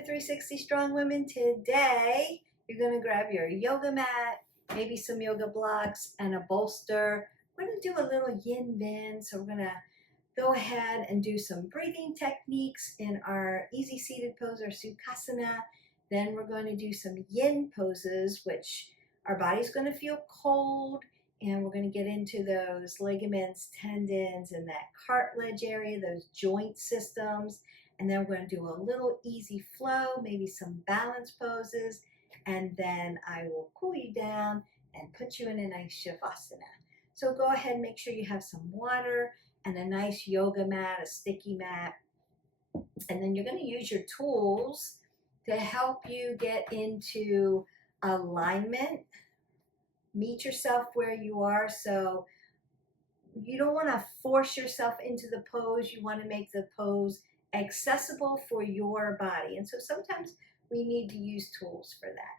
to 360 Strong Women. Today, you're going to grab your yoga mat, maybe some yoga blocks, and a bolster. We're going to do a little Yin-Vin. So we're going to go ahead and do some breathing techniques in our easy seated pose or Sukhasana. Then we're going to do some yin poses, which our body's going to feel cold, and we're going to get into those ligaments, tendons, and that cartilage area, those joint systems. And then we're going to do a little easy flow, maybe some balance poses, and then I will cool you down and put you in a nice Shavasana. So go ahead and make sure you have some water and a nice yoga mat, a sticky mat. And then you're going to use your tools to help you get into alignment. Meet yourself where you are. So you don't want to force yourself into the pose. You want to make the pose accessible for your body. And so sometimes we need to use tools for that.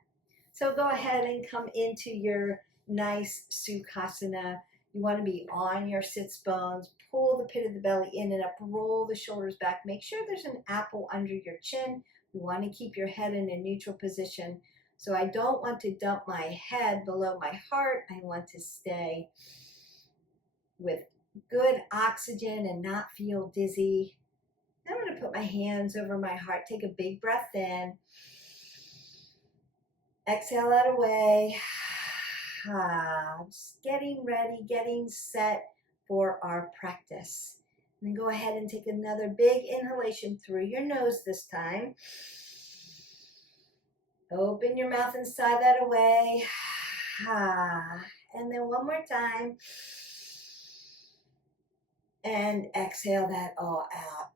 So go ahead and come into your nice Sukhasana. You want to be on your sits bones. Pull the pit of the belly in and up. Roll the shoulders back. Make sure there's an apple under your chin. You want to keep your head in a neutral position. So I don't want to dump my head below my heart. I want to stay with good oxygen and not feel dizzy. Now I'm going to put my hands over my heart. Take a big breath in. Exhale that away. Just getting ready, getting set for our practice. And then go ahead and take another big inhalation through your nose this time. Open your mouth and sigh that away. And then one more time. And exhale that all out.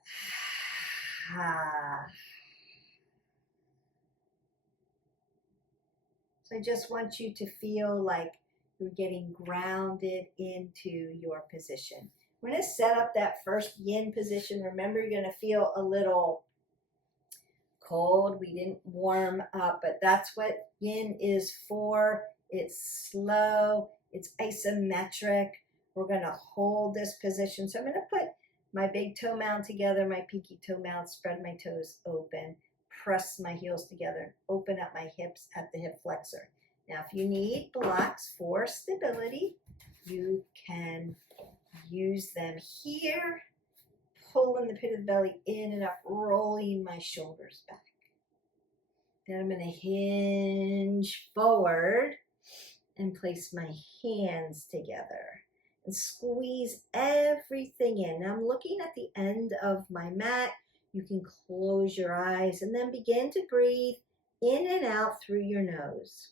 So I just want you to feel like you're getting grounded into your position. We're going to set up that first yin position. Remember, you're going to feel a little cold. We didn't warm up, but that's what yin is for. It's slow. It's isometric. We're going to hold this position. So I'm going to put my big toe mound together, my pinky toe mound, spread my toes open, press my heels together, open up my hips at the hip flexor. Now, if you need blocks for stability, you can use them here. Pulling the pit of the belly in and up, rolling my shoulders back. Then I'm going to hinge forward and place my hands together and squeeze everything in. Now I'm looking at the end of my mat. You can close your eyes and then begin to breathe in and out through your nose.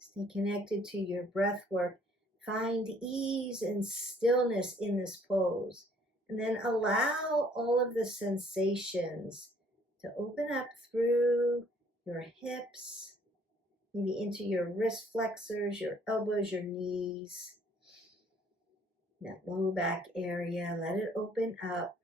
Stay connected to your breath work. Find ease and stillness in this pose. And then allow all of the sensations to open up through your hips, maybe into your wrist flexors, your elbows, your knees, that low back area. Let it open up.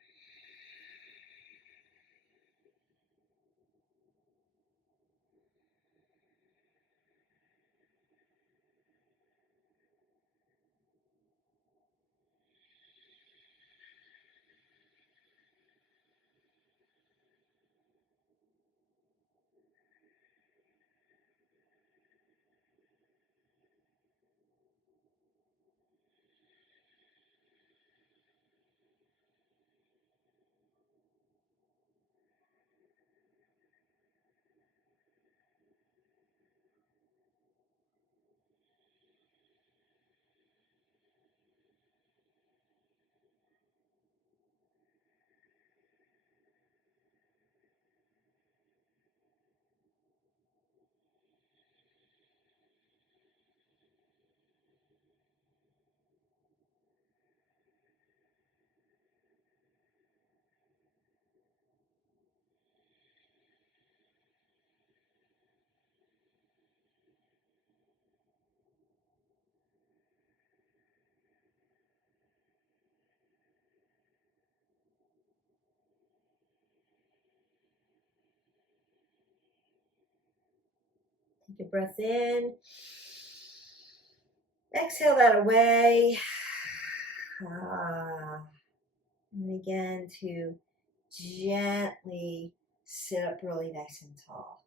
Take a breath in. Exhale that away. And again to gently sit up really nice and tall.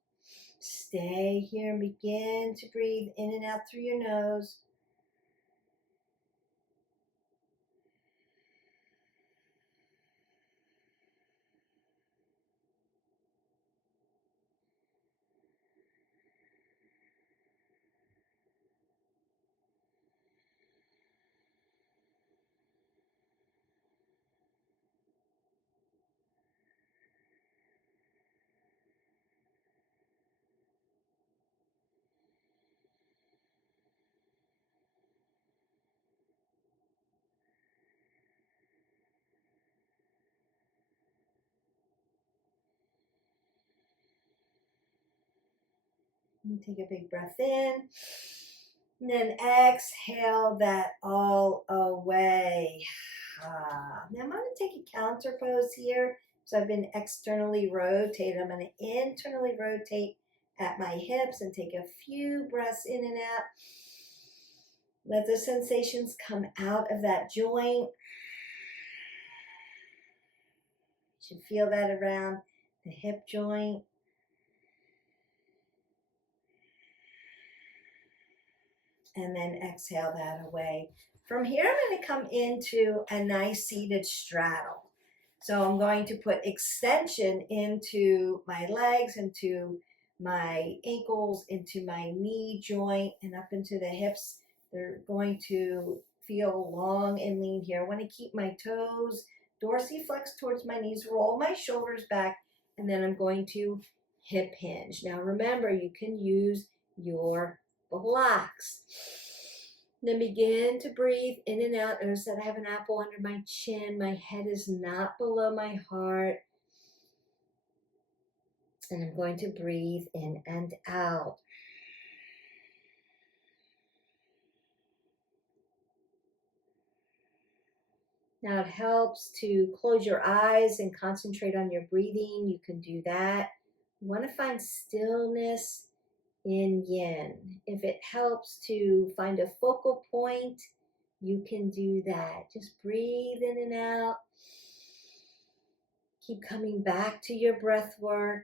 Stay here and begin to breathe in and out through your nose. And take a big breath in. And then exhale that all away. Now I'm going to take a counter pose here. So I've been externally rotated. I'm going to internally rotate at my hips and take a few breaths in and out. Let the sensations come out of that joint. You should feel that around the hip joint. And then exhale that away. From here, I'm going to come into a nice seated straddle. So I'm going to put extension into my legs, into my ankles, into my knee joint, and up into the hips. They're going to feel long and lean here. I want to keep my toes dorsiflex towards my knees, roll my shoulders back, and then I'm going to hip hinge. Now remember, you can use your blocks. Then begin to breathe in and out. Notice that I have an apple under my chin. My head is not below my heart. And I'm going to breathe in and out. Now it helps to close your eyes and concentrate on your breathing. You can do that. You want to find stillness in yin. If it helps to find a focal point, you can do that. Just breathe in and out. Keep coming back to your breath work.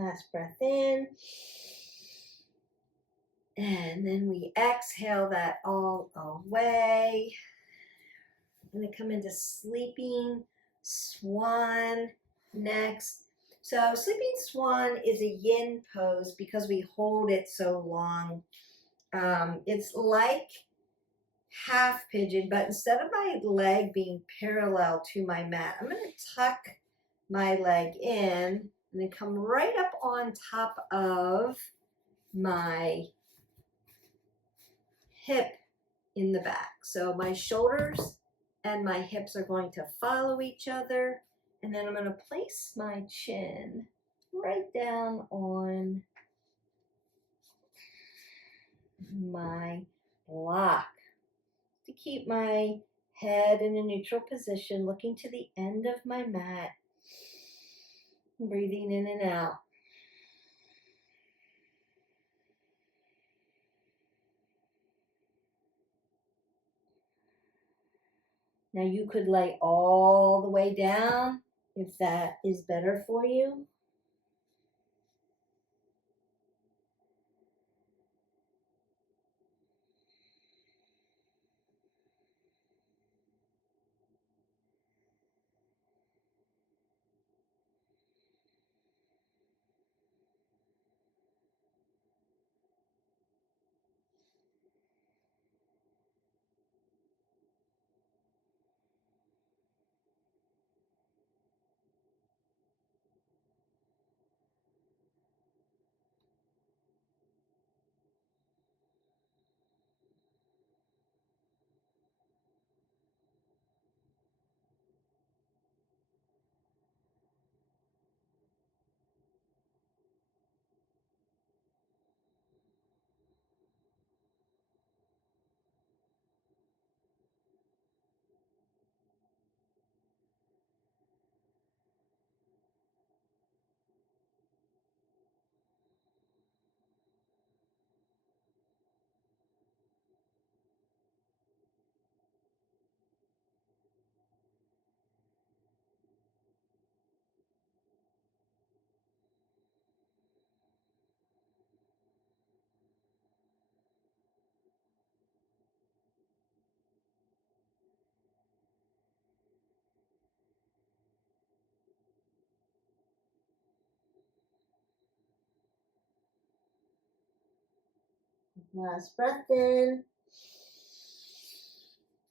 Last breath in. And then we exhale that all away. I'm going to come into sleeping swan next. So sleeping swan is a yin pose because we hold it so long. It's like half pigeon, but instead of my leg being parallel to my mat, I'm going to tuck my leg in and then come right up on top of my hip in the back. So my shoulders and my hips are going to follow each other. And then I'm going to place my chin right down on my block to keep my head in a neutral position, looking to the end of my mat, breathing in and out. Now you could lay all the way down if that is better for you. Last breath in.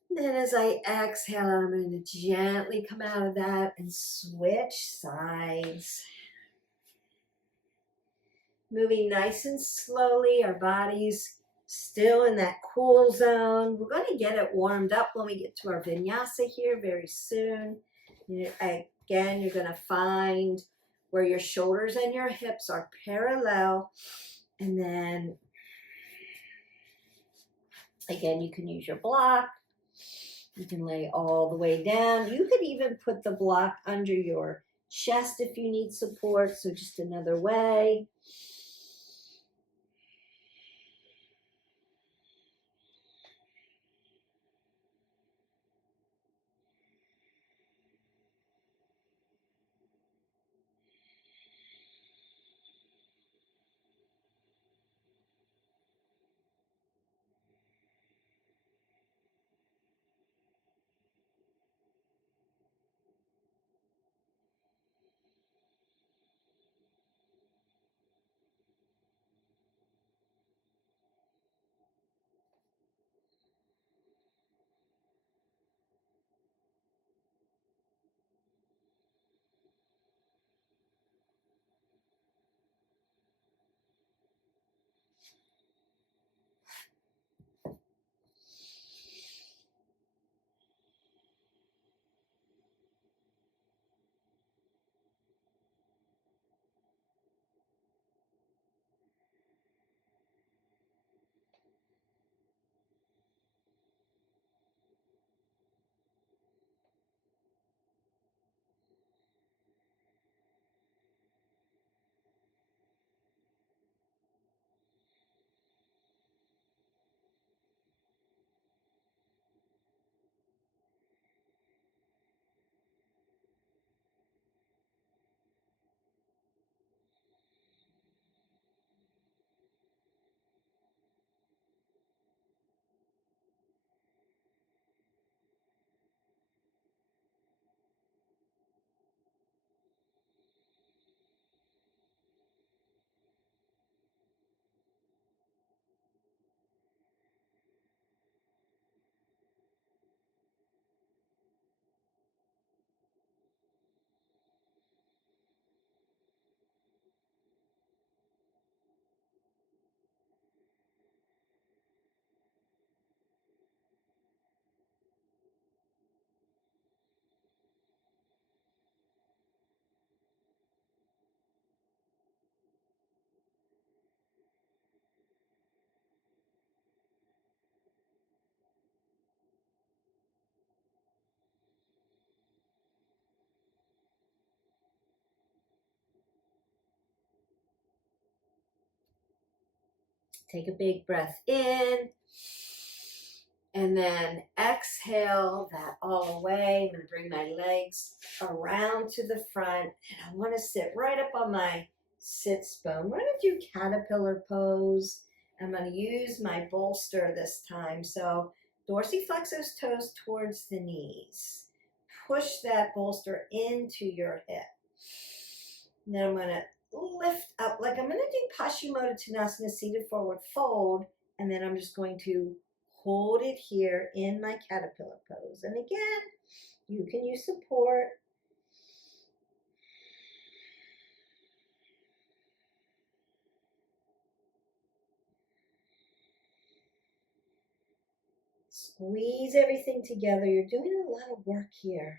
Then as I exhale, I'm going to gently come out of that and switch sides. Moving nice and slowly, our body's still in that cool zone. We're going to get it warmed up when we get to our vinyasa here very soon. Again, you're going to find where your shoulders and your hips are parallel. And then, again, you can use your block. You can lay all the way down. You could even put the block under your chest if you need support. So just another way. Take a big breath in. And then exhale that all the way. I'm going to bring my legs around to the front. And I want to sit right up on my sits bone. We're going to do caterpillar pose. I'm going to use my bolster this time. So dorsiflex those toes towards the knees. Push that bolster into your hip. Then I'm going to lift up, like I'm going to do Paschimottanasana, seated forward fold. And then I'm just going to hold it here in my caterpillar pose. And again, you can use support. Squeeze everything together. You're doing a lot of work here.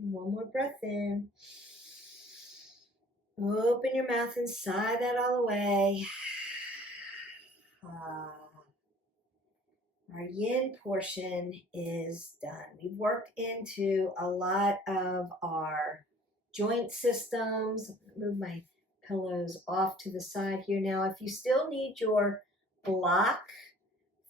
One more breath in. Open your mouth and sigh that all away. Our yin portion is done. We've worked into a lot of our joint systems. Move my pillows off to the side here. Now, if you still need your block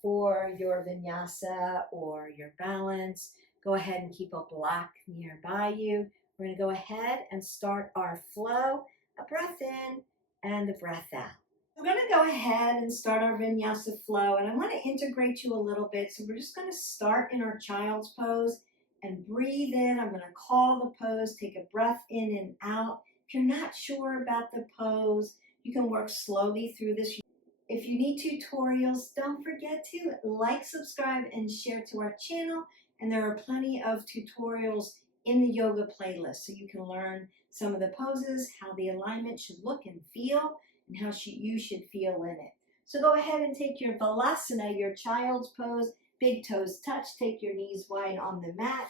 for your vinyasa or your balance, go ahead and keep a block nearby you. We're going to go ahead and start our flow. A breath in and a breath out. We're going to go ahead and start our vinyasa flow, and I want to integrate you a little bit. So we're just going to start in our child's pose and breathe in. I'm going to call the pose, take a breath in and out. If you're not sure about the pose, you can work slowly through this. If you need tutorials, don't forget to like, subscribe, and share to our channel. And there are plenty of tutorials in the yoga playlist, so you can learn some of the poses, how the alignment should look and feel, and how you should feel in it. So go ahead and take your Balasana, your child's pose, big toes touch, take your knees wide on the mat,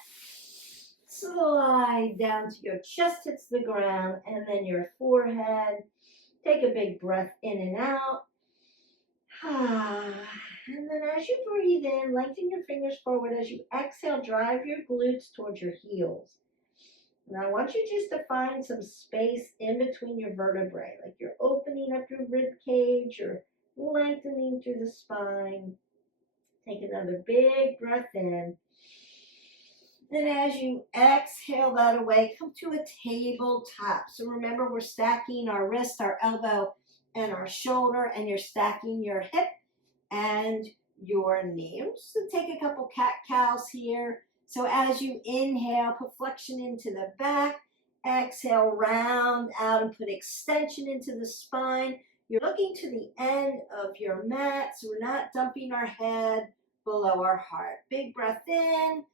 slide down to your chest hits the ground, and then your forehead. Take a big breath in and out. And then as you breathe in, lengthen your fingers forward. As you exhale, drive your glutes towards your heels. Now I want you just to find some space in between your vertebrae, like you're opening up your rib cage or lengthening through the spine. Take another big breath in. Then as you exhale that away, come to a tabletop. So remember, we're stacking our wrist, our elbow, and our shoulder, and you're stacking your hip and your knee. So take a couple cat-cows here. So as you inhale, put flexion into the back. Exhale, round out and put extension into the spine. You're looking to the end of your mat, so we're not dumping our head below our heart. Big breath in.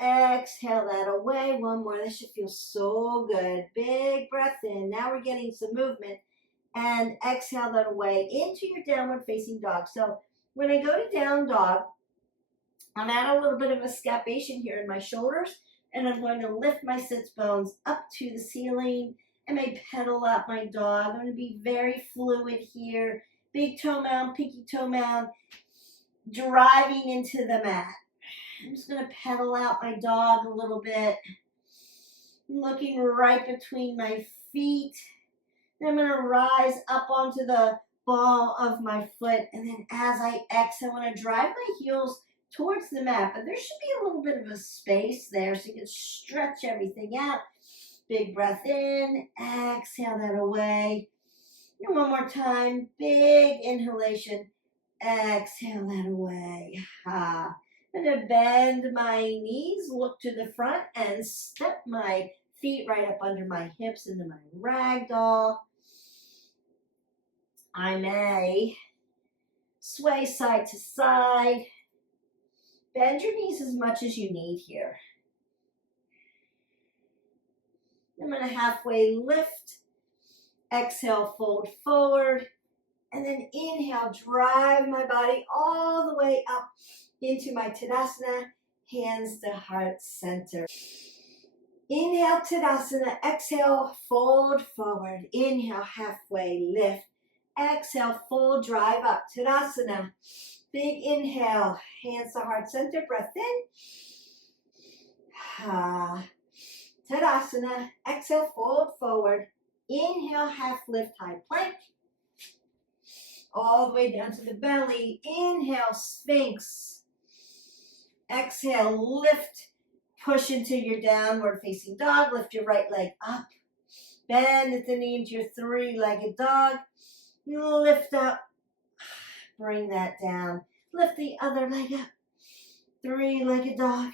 Exhale that away. One more. This should feel so good. Big breath in. Now we're getting some movement. And exhale that away into your downward facing dog. So when I go to down dog, I'm at a little bit of a scapation here in my shoulders, and I'm going to lift my sits bones up to the ceiling and I pedal out my dog. I'm going to be very fluid here. Big toe mound, pinky toe mound, driving into the mat. I'm just going to pedal out my dog a little bit, looking right between my feet. Then I'm going to rise up onto the ball of my foot, and then as I exhale, I want to drive my heels towards the mat, but there should be a little bit of a space there so you can stretch everything out. Big breath in, exhale that away. And one more time, big inhalation, exhale that away. I'm going to bend my knees, look to the front, and step my feet right up under my hips into my ragdoll. I may sway side to side. Bend your knees as much as you need here. I'm going to halfway lift. Exhale, fold forward. And then inhale, drive my body all the way up into my Tadasana, hands to heart center. Inhale, Tadasana. Exhale, fold forward. Inhale, halfway lift. Exhale, fold, drive up. Tadasana. Big inhale, hands to heart center, breath in. Tadasana. Exhale, fold forward. Inhale, half lift, high plank. All the way down to the belly. Inhale, Sphinx. Exhale, lift. Push into your downward facing dog. Lift your right leg up. Bend at the knee into your three-legged dog. Lift up. Bring that down. Lift the other leg up. Three-legged dog.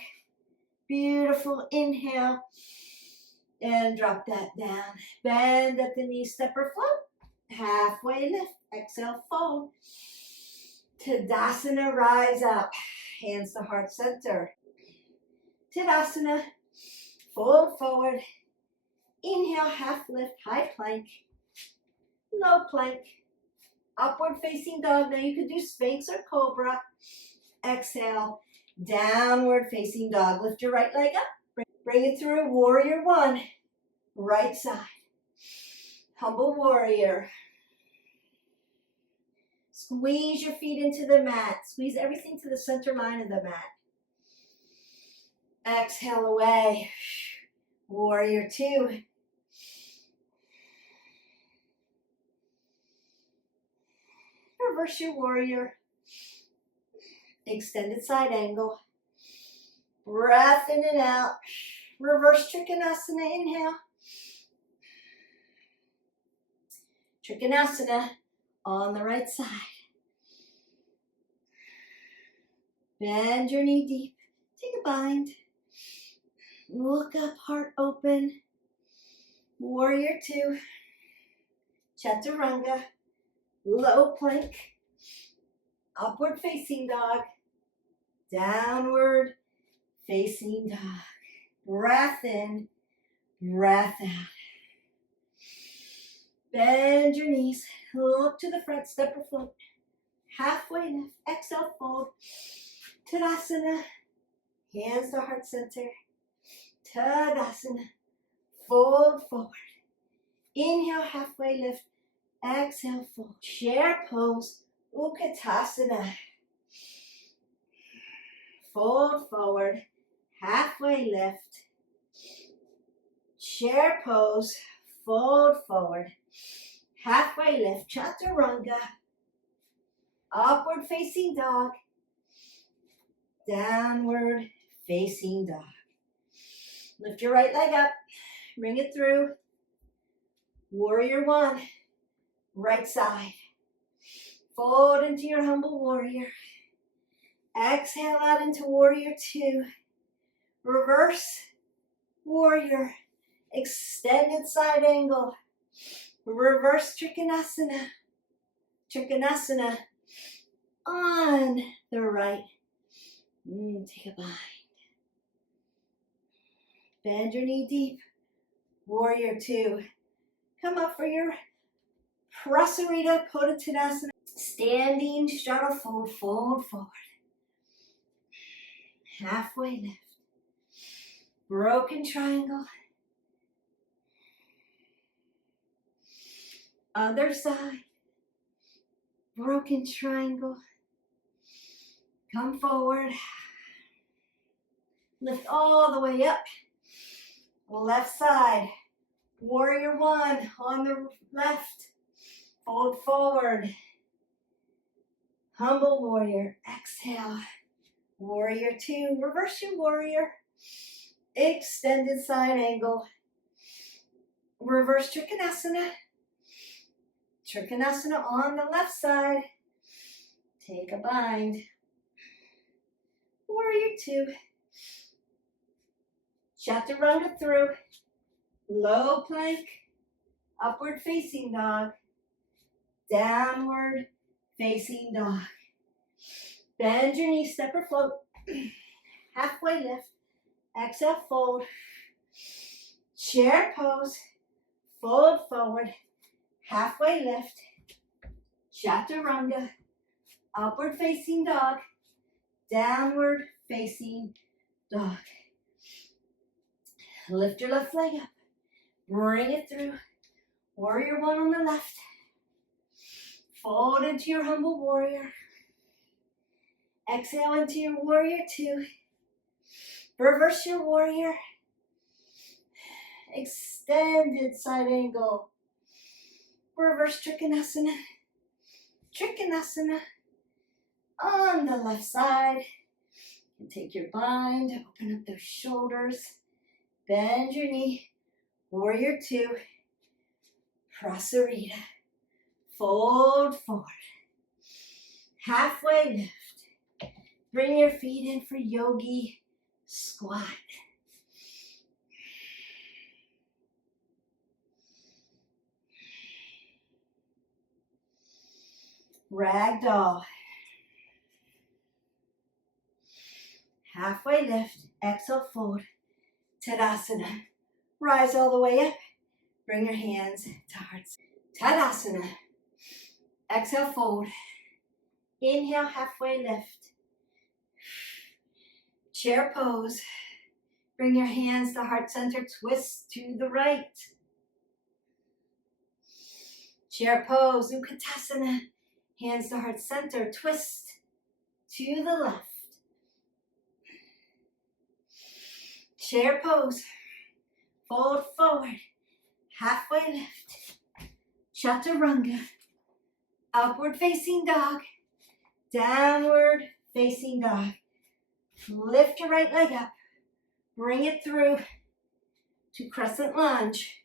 Beautiful. Inhale. And drop that down. Bend at the knee, step or float. Halfway lift. Exhale, fold. Tadasana, rise up. Hands to heart center. Tadasana. Fold forward. Inhale, half lift, high plank. Low plank. Upward facing dog. Now you could do Sphinx or Cobra. Exhale. Downward facing dog. Lift your right leg up. Bring it through. Warrior one. Right side. Humble warrior. Squeeze your feet into the mat. Squeeze everything to the center line of the mat. Exhale away. Warrior two. Reverse your warrior. Extended side angle. Breath in and out. Reverse Trikonasana. Inhale. Trikonasana on the right side. Bend your knee deep. Take a bind. Look up, heart open. Warrior two. Chaturanga. Low plank. Upward facing dog. Downward facing dog. Breath in, breath out. Bend your knees. Look to the front, step or float. Halfway lift. Exhale, fold. Tadasana. Hands to heart center. Tadasana. Fold forward. Inhale, halfway lift. Exhale, fold. Chair pose. Utkatasana. Fold forward. Halfway lift. Chair pose. Fold forward. Halfway lift. Chaturanga. Upward facing dog. Downward facing dog. Lift your right leg up. Bring it through. Warrior one. Right side. Fold into your humble warrior. Exhale out into warrior two. Reverse warrior. extended side angle, reverse Trikonasana, Trikonasana on the right. Take a bind. Bend your knee deep. Warrior two. Come up for your Prasarita Kodattanasana. Standing straddle fold, fold forward. Halfway lift. Broken triangle. Other side. Broken triangle. Come forward. Lift all the way up. Left side. Warrior one on the left. Fold forward. Humble warrior. Exhale. Warrior two. Reverse your warrior. Extended side angle. Reverse Trikonasana. Trikonasana on the left side. Take a bind. Warrior two. Chaturanga through. Low plank. Upward facing dog. Downward facing dog. Bend your knees, step or float. Halfway lift. Exhale, fold. Chair pose. Fold forward. Halfway lift. Chaturanga. Upward facing dog. Downward facing dog. Lift your left leg up. Bring it through. Warrior one on the left. Fold into your humble warrior. Exhale into your warrior two. Reverse your warrior. Extended side angle. Reverse Trikonasana. Trikonasana on the left side. And take your bind. Open up those shoulders. Bend your knee. Warrior two. Prasarita. Fold forward. Halfway lift. Bring your feet in for yogi squat. Ragdoll. Halfway lift. Exhale, fold. Tadasana. Rise all the way up. Bring your hands to hearts. Tadasana. Exhale, fold. Inhale, halfway lift. Chair pose. Bring your hands to heart center. Twist to the right. Chair pose. Utkatasana. Hands to heart center. Twist to the left. Chair pose. Fold forward. Halfway lift. Chaturanga. Upward facing dog. Downward facing dog. Lift your right leg up. Bring it through to crescent lunge.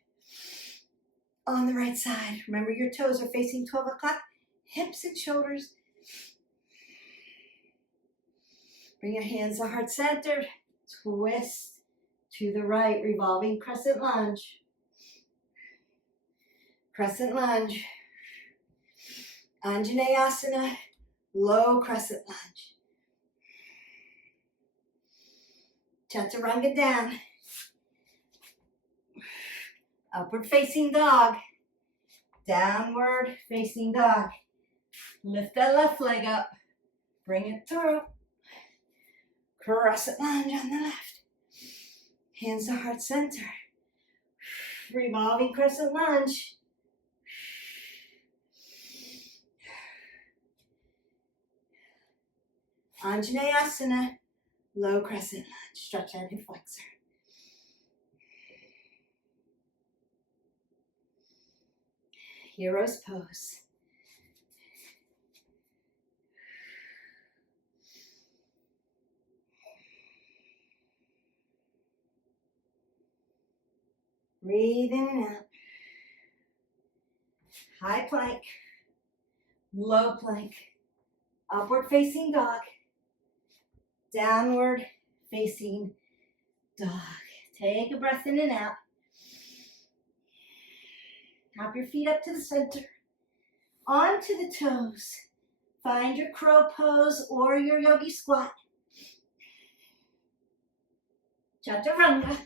On the right side. Remember your toes are facing 12 o'clock. Hips and shoulders. Bring your hands to heart center. Twist to the right. Revolving crescent lunge. Crescent lunge. Anjaneyasana. Low crescent lunge. Chaturanga down. Upward facing dog. Downward facing dog. Lift that left leg up. Bring it through. Crescent lunge on the left. Hands to heart center. Revolving crescent lunge. Anjaneyasana. Low crescent lunge. Stretch out your flexor. Hero's pose. Breathe in and out. High plank. Low plank. Upward facing dog. Downward facing dog. Take a breath in and out. Hop your feet up to the center. Onto the toes. Find your crow pose or your yogi squat. Chaturanga.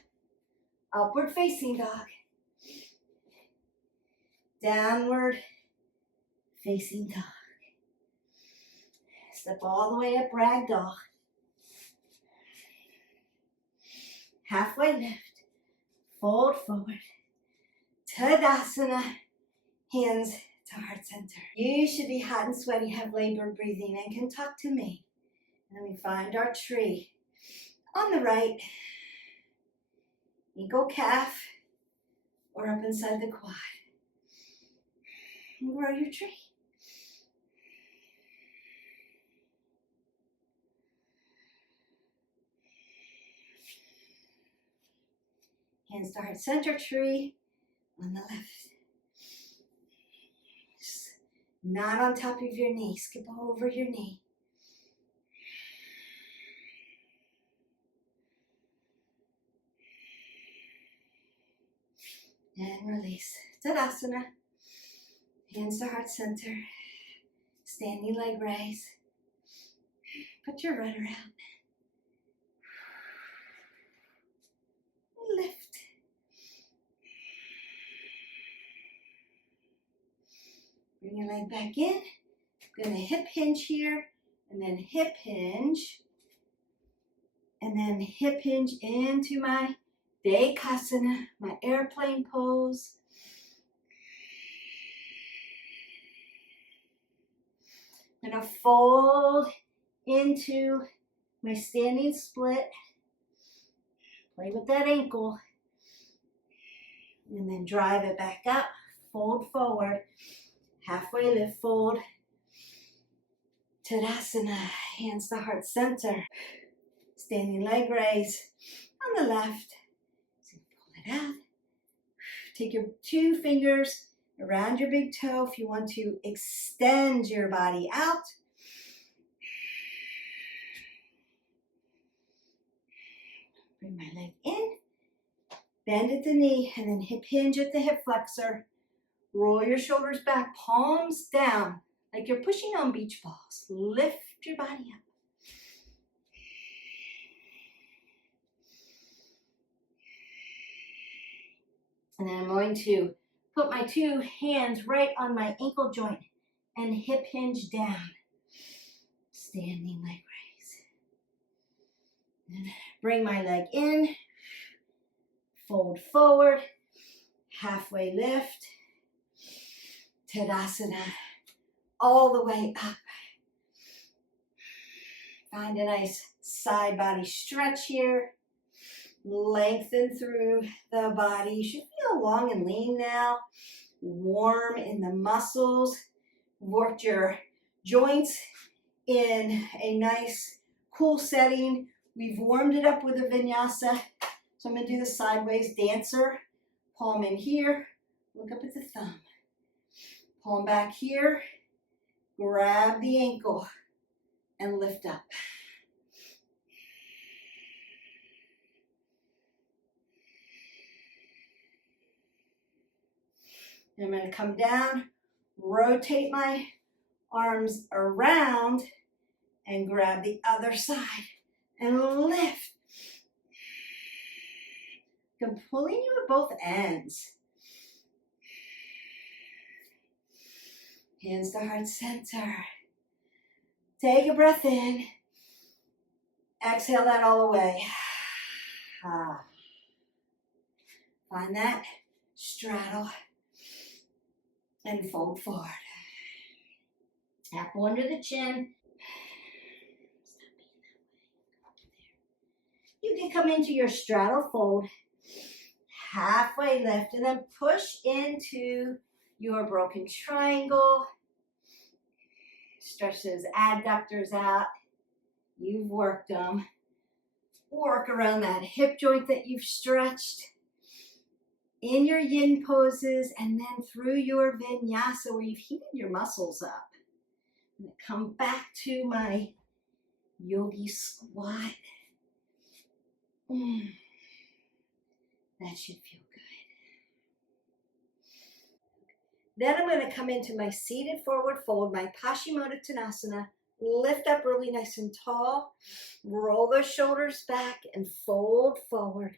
Upward facing dog. Downward facing dog. Step all the way up, ragdoll. Halfway lift. Fold forward. Tadasana. Hands to heart center. You should be hot and sweaty, have labored breathing, and can talk to me. And then we find our tree. On the right, eagle calf, or up inside the quad. And grow your tree. Hands to heart center, tree on the left. Not on top of your knee, skip over your knee. And release. Tadasana. Hands to heart center. Standing leg raise. Put your rudder out. Lift. Bring your leg back in. I'm going to hip hinge here, and then hip hinge, and then hip hinge into my Dekasana, my airplane pose. I'm going to fold into my standing split. Play with that ankle. And then drive it back up. Fold forward. Halfway lift, fold. Tadasana, hands to heart center. Standing leg raise on the left. So pull it out. Take your 2 fingers around your big toe if you want to extend your body out. Bring my leg in. Bend at the knee and then hip hinge at the hip flexor. Roll your shoulders back, palms down, like you're pushing on beach balls. Lift your body up. And then I'm going to put my 2 hands right on my ankle joint and hip hinge down. Standing leg raise. And bring my leg in. Fold forward. Halfway lift. Tadasana, all the way up. Find a nice side body stretch here. Lengthen through the body. You should feel long and lean now. Warm in the muscles. Work your joints in a nice cool setting. We've warmed it up with a vinyasa. So I'm going to do the sideways dancer. Palm in here. Look up at the thumb. Palm back here, grab the ankle and lift up. And I'm going to come down, rotate my arms around and grab the other side and lift. I'm pulling you at both ends. Hands to heart center. Take a breath in. Exhale that all away. Find that straddle and fold forward. Apple under the chin. You can come into your straddle fold. Halfway lift and then push into your broken triangle. Stretch those adductors out. You've worked them. Work around that hip joint that you've stretched. In your yin poses and then through your vinyasa where you've heated your muscles up. And come back to my yogi squat. That should feel good. Then I'm going to come into my seated forward fold, my Paschimottanasana, lift up really nice and tall, roll those shoulders back and fold forward.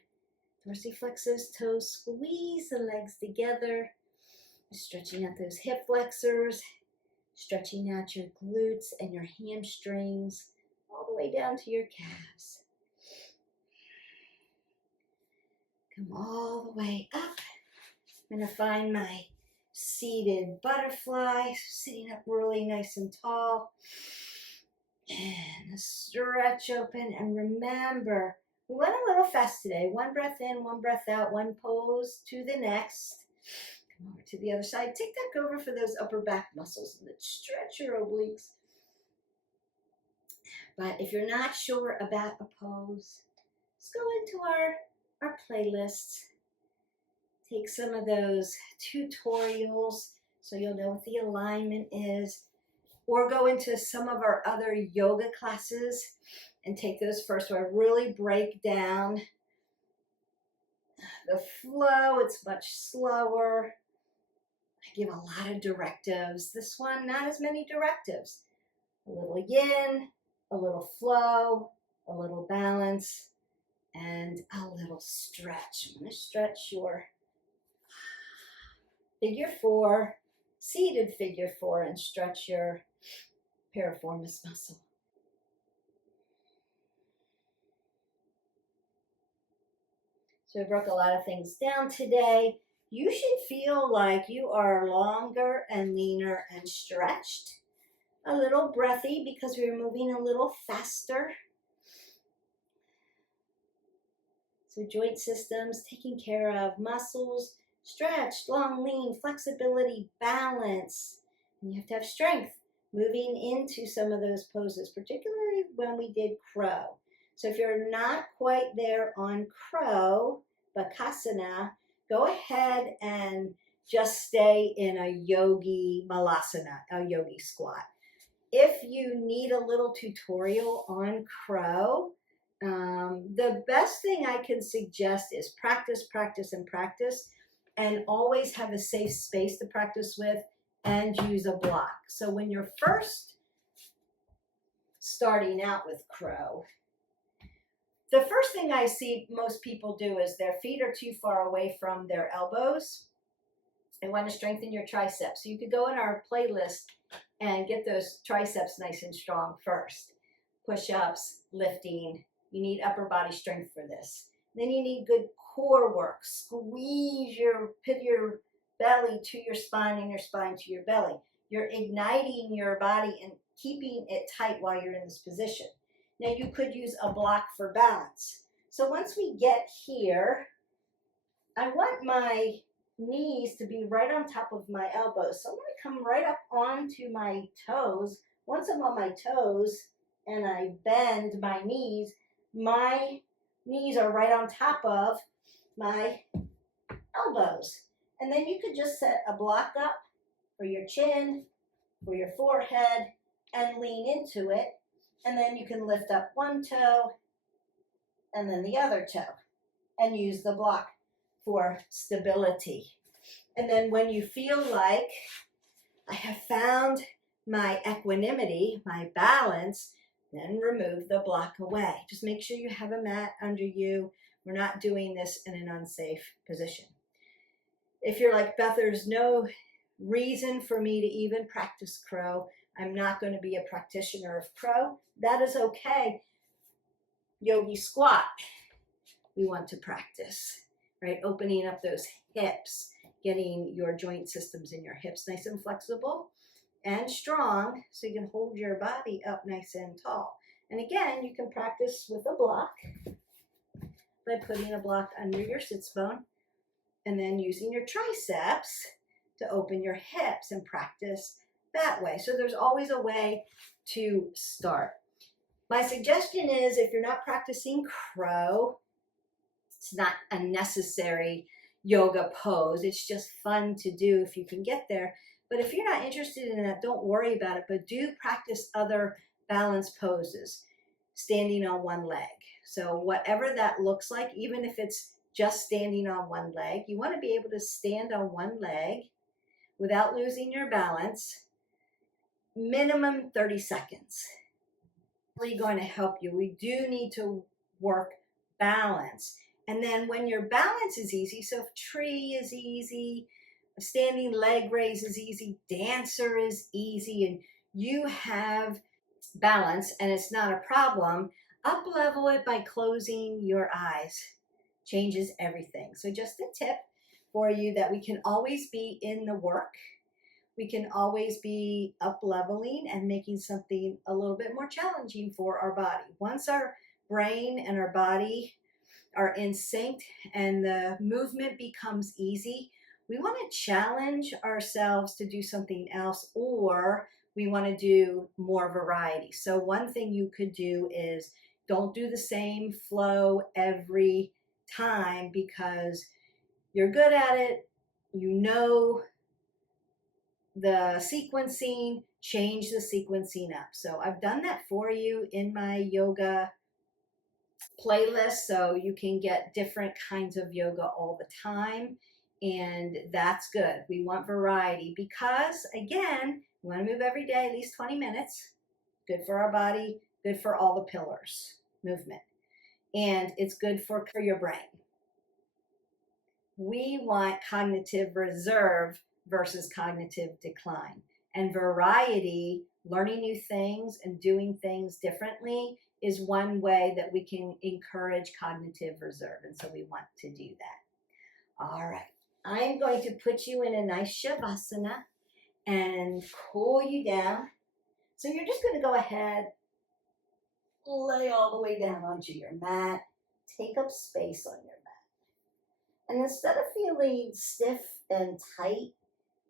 Dorsiflex those toes, squeeze the legs together, stretching out those hip flexors, stretching out your glutes and your hamstrings, all the way down to your calves. Come all the way up. I'm going to find my seated butterfly, sitting up really nice and tall. And stretch open, and remember, we went a little fast today. One breath in, one breath out, one pose to the next. Come over to the other side. Take that over for those upper back muscles and stretch your obliques. But if you're not sure about a pose, let's go into our playlists. Take some of those tutorials so you'll know what the alignment is. Or go into some of our other yoga classes and take those first, where I really break down the flow. It's much slower. I give a lot of directives. This one, not as many directives. A little yin, a little flow, a little balance, and a little stretch. I'm going to stretch your figure four, seated figure four, and stretch your piriformis muscle. So we broke a lot of things down today. You should feel like you are longer and leaner and stretched. A little breathy because we're moving a little faster. So joint systems taken care of, muscles stretched, long, lean, flexibility, balance. And you have to have strength moving into some of those poses, particularly when we did crow. So if you're not quite there on crow, Bakasana, go ahead and just stay in a yogi malasana, a yogi squat. If you need a little tutorial on crow, the best thing I can suggest is practice, practice, and practice, and always have a safe space to practice with and use a block. So when you're first starting out with crow, the first thing I see most people do is their feet are too far away from their elbows. They want to strengthen your triceps. So you could go in our playlist and get those triceps nice and strong first. Push-ups, lifting. You need upper body strength for this. Then you need good core work. Squeeze put your belly to your spine and your spine to your belly. You're igniting your body and keeping it tight while you're in this position. Now you could use a block for balance. So once we get here, I want my knees to be right on top of my elbows. So I'm going to come right up onto my toes. Once I'm on my toes and I bend my knees are right on top of my elbows. And then you could just set a block up for your chin, for your forehead, and lean into it. And then you can lift up one toe and then the other toe and use the block for stability. And then when you feel like I have found my equanimity, my balance, then remove the block away. Just make sure you have a mat under you. We're not doing this in an unsafe position. If you're like, Beth, there's no reason for me to even practice crow. I'm not going to be a practitioner of crow. That is okay. Yogi squat, we want to practice, right? Opening up those hips, getting your joint systems in your hips nice and flexible and strong so you can hold your body up nice and tall. And again, you can practice with a block by putting a block under your sits bone and then using your triceps to open your hips and practice that way. So there's always a way to start. My suggestion is, if you're not practicing crow, it's not a necessary yoga pose. It's just fun to do if you can get there. But if you're not interested in that, don't worry about it. But do practice other balance poses, standing on one leg. So whatever that looks like, even if it's just standing on one leg, you want to be able to stand on one leg without losing your balance, minimum 30 seconds. Really going to help you. We do need to work balance. And then when your balance is easy, so if tree is easy, a standing leg raise is easy, dancer is easy, and you have balance and it's not a problem, up level it by closing your eyes. Changes everything. So just a tip for you that we can always be in the work. We can always be up leveling and making something a little bit more challenging for our body. Once our brain and our body are in sync and the movement becomes easy, we want to challenge ourselves to do something else, or we want to do more variety. So one thing you could do is don't do the same flow every time, because you're good at it, you know the sequencing, change the sequencing up. So I've done that for you in my yoga playlist, so you can get different kinds of yoga all the time, and that's good. We want variety because, again, we want to move every day, at least 20 minutes. Good for our body, good for all the pillars movement, and it's good for your brain. We want cognitive reserve versus cognitive decline. And variety, learning new things and doing things differently, is one way that we can encourage cognitive reserve. And so we want to do that. All right. I'm going to put you in a nice Shavasana and cool you down. So you're just going to go ahead, lay all the way down onto your mat, take up space on your mat. And instead of feeling stiff and tight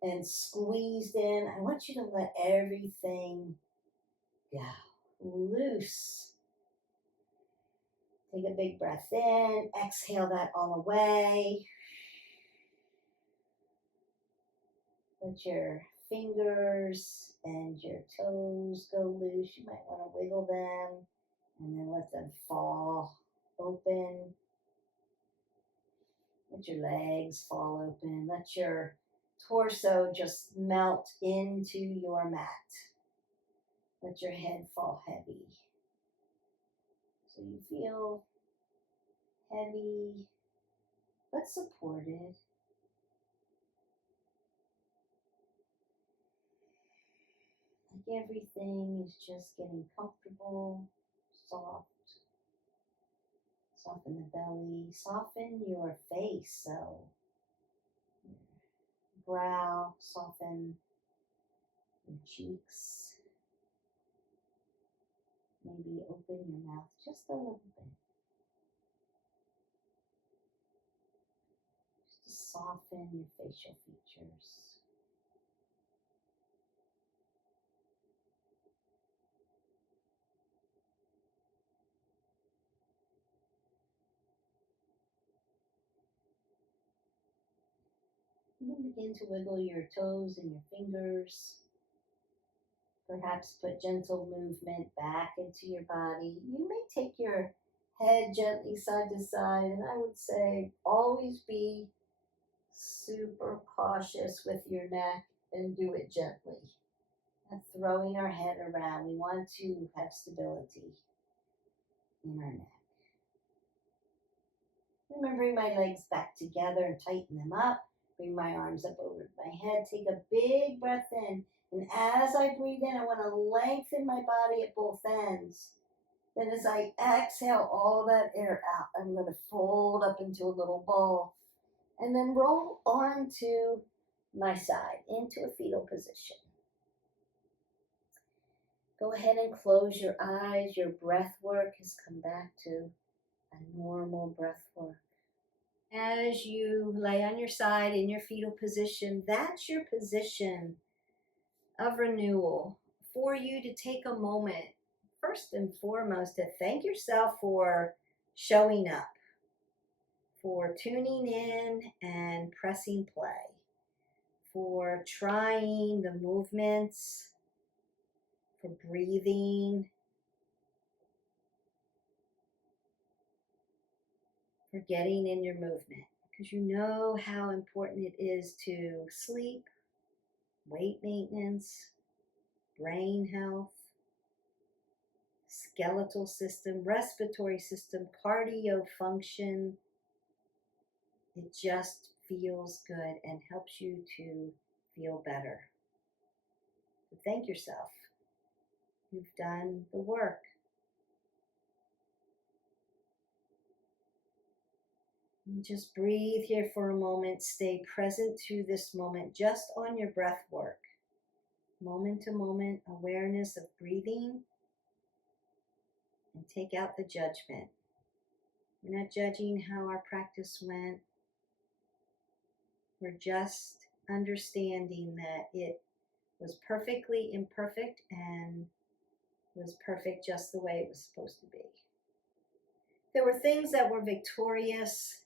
and squeezed in, I want you to let everything go loose. Take a big breath in, exhale that all away. Let your fingers and your toes go loose. You might want to wiggle them and then let them fall open. Let your legs fall open. Let your torso just melt into your mat. Let your head fall heavy. So you feel heavy but supported. Like everything is just getting comfortable, soft. Soften the belly, soften your face, so brow, soften your cheeks. Maybe open your mouth just a little bit. Just to soften your facial features. And then begin to wiggle your toes and your fingers. Perhaps put gentle movement back into your body. You may take your head gently side to side, and I would say always be super cautious with your neck and do it gently. Not throwing our head around. We want to have stability in our neck. Remembering my legs back together and tighten them up. Bring my arms up over my head. Take a big breath in. And as I breathe in, I want to lengthen my body at both ends. Then as I exhale all that air out, I'm going to fold up into a little ball. And then roll onto my side into a fetal position. Go ahead and close your eyes. Your breath work has come back to a normal breath work. As you lay on your side in your fetal position, that's your position of renewal for you to take a moment, first and foremost, to thank yourself for showing up, for tuning in and pressing play, for trying the movements, for breathing, for getting in your movement, because you know how important it is to sleep, weight maintenance, brain health, skeletal system, respiratory system, cardio function. It just feels good and helps you to feel better. So thank yourself. You've done the work. And just breathe here for a moment. Stay present to this moment, just on your breath work. Moment to moment awareness of breathing. And take out the judgment. We're not judging how our practice went. We're just understanding that it was perfectly imperfect and was perfect just the way it was supposed to be. There were things that were victorious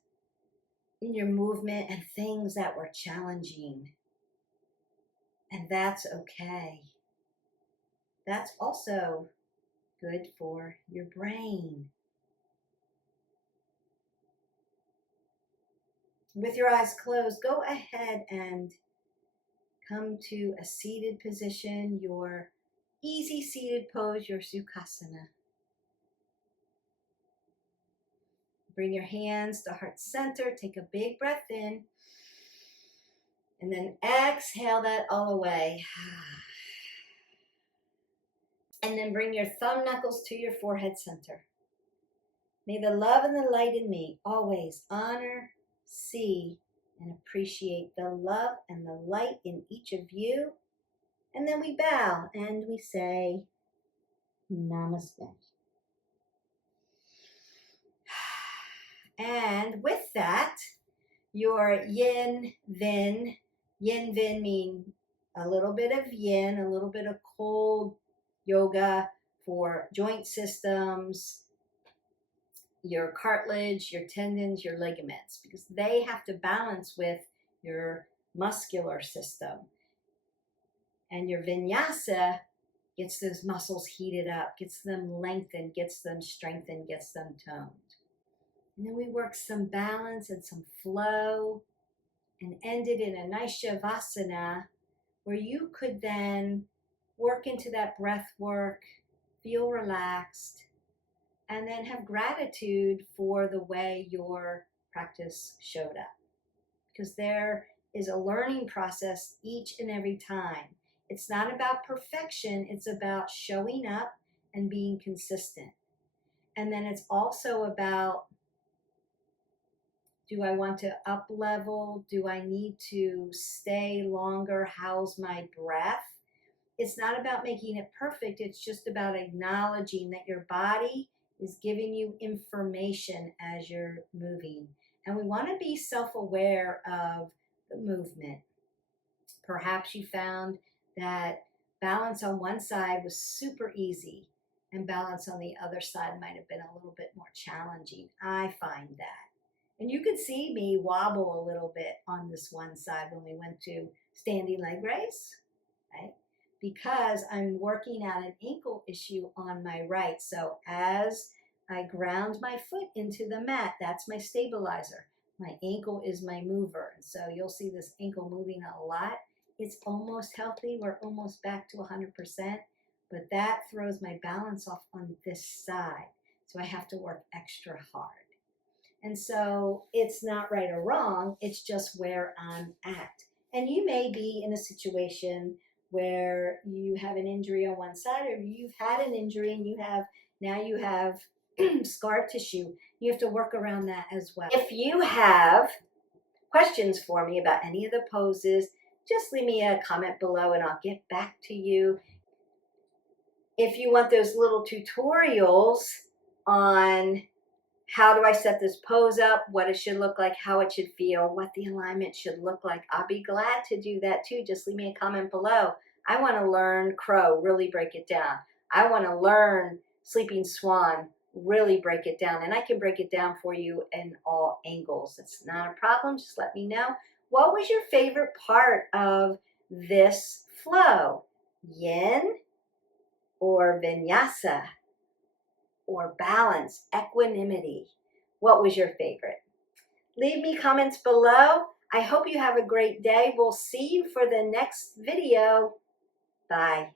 in your movement and things that were challenging. And that's okay. That's also good for your brain. With your eyes closed, go ahead and come to a seated position, your easy seated pose, your Sukhasana. Bring your hands to heart center. Take a big breath in. And then exhale that all away. And then bring your thumb knuckles to your forehead center. May the love and the light in me always honor, see, and appreciate the love and the light in each of you. And then we bow and we say, Namaste. And with that, your Yin-Vin, Yin-Vin means a little bit of yin, a little bit of cold yoga for joint systems, your cartilage, your tendons, your ligaments, because they have to balance with your muscular system. And your vinyasa gets those muscles heated up, gets them lengthened, gets them strengthened, gets them toned. And then we work some balance and some flow and end it in a nice shavasana where you could then work into that breath work, feel relaxed, and then have gratitude for the way your practice showed up. Because there is a learning process each and every time. It's not about perfection, it's about showing up and being consistent. And then it's also about, do I want to up level? Do I need to stay longer? How's my breath? It's not about making it perfect. It's just about acknowledging that your body is giving you information as you're moving. And we want to be self-aware of the movement. Perhaps you found that balance on one side was super easy and balance on the other side might have been a little bit more challenging. I find that. And you could see me wobble a little bit on this one side when we went to standing leg raise, right? Because I'm working at an ankle issue on my right. So as I ground my foot into the mat, that's my stabilizer. My ankle is my mover. And so you'll see this ankle moving a lot. It's almost healthy. We're almost back to 100%. But that throws my balance off on this side. So I have to work extra hard. And so it's not right or wrong, it's just where I'm at. And you may be in a situation where you have an injury on one side, or you've had an injury and now you have scar tissue. You have to work around that as well. If you have questions for me about any of the poses, just leave me a comment below and I'll get back to you. If you want those little tutorials on how do I set this pose up, what it should look like, how it should feel, what the alignment should look like, I'll be glad to do that too. Just leave me a comment below. I want to learn crow, really break it down. I want to learn sleeping swan, really break it down. And I can break it down for you in all angles. It's not a problem. Just let me know. What was your favorite part of this flow? Yin or vinyasa? Or balance, equanimity? What was your favorite? Leave me comments below. I hope you have a great day. We'll see you for the next video. Bye.